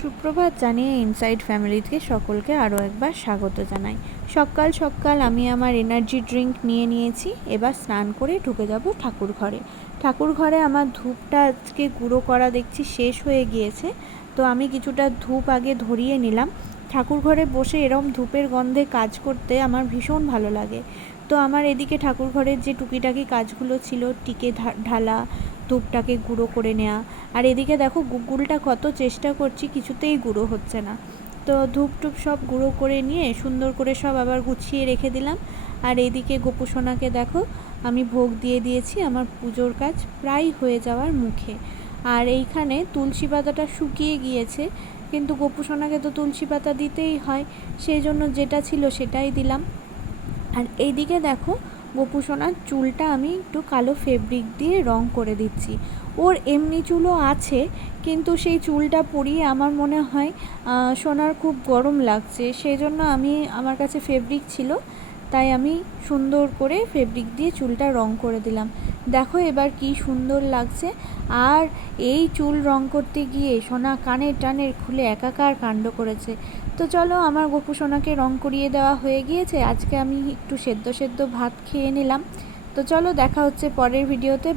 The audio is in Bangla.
সুপ্রভাত জানিয়ে ইনসাইড ফ্যামিলিতে সকলকে আরও একবার স্বাগত জানাই। সকাল সকাল আমি আমার এনার্জি ড্রিঙ্ক নিয়ে নিয়েছি, এবার স্নান করে ঢুকে যাব ঠাকুর ঘরে। ঠাকুর ঘরে আমার ধূপটা আজকে গুঁড়ো করা দেখছি শেষ হয়ে গিয়েছে, তো আমি কিছুটা ধূপ আগে ধরিয়ে নিলাম। ঠাকুর ঘরে বসে এরম ধূপের গন্ধে কাজ করতে আমার ভীষণ ভালো লাগে। তো আমার এদিকে ঠাকুর ঘরের যে টুকিটাকি কাজগুলো ছিল, টিকে ঢালা, ধূপটাকে গুঁড়ো করে নেওয়া আর এদিকে দেখো গুগুলটা কত চেষ্টা করছি, কিছুতেই গুঁড়ো হচ্ছে না। তো ধূপ টুপ সব গুঁড়ো করে নিয়ে সুন্দর করে সব আবার গুছিয়ে রেখে দিলাম। আর এইদিকে গোপুসোনাকে দেখো, আমি ভোগ দিয়ে দিয়েছি আমার পুজোর কাজ প্রায় হয়ে যাওয়ার মুখে। আর এইখানে তুলসী পাতাটা শুকিয়ে গিয়েছে, কিন্তু গোপুসোনাকে তো তুলসী পাতা দিতেই হয়, সেই জন্য যেটা ছিল সেটাই দিলাম। আর এইদিকে দেখো গোপুসোনার চুলটা আমি একটু কালো ফেব্রিক দিয়ে রং করে দিচ্ছি। ওর এমনি চুলও আছে, কিন্তু সেই চুলটা পরিয়ে আমার মনে হয় সোনার খুব গরম লাগছে। সেই জন্য আমি, আমার কাছে ফেব্রিক ছিল, তাই আমি সুন্দর করে ফেব্রিক দিয়ে চুলটা রং করে দিলাম। দেখো এবার কি সুন্দর লাগছে। আর এই চুল রং করতে গিয়ে সোনা কানের টানের খুলে একাকার কাণ্ড করেছে। তো চলো আমার গপু সোনাকে রং করিয়ে দেওয়া হয়ে গিয়েছে। আজকে আমি একটু সেদ্ধ সেদ্ধ ভাত খেয়ে নিলাম। তো চলো দেখা হচ্ছে পরের ভিডিওতে।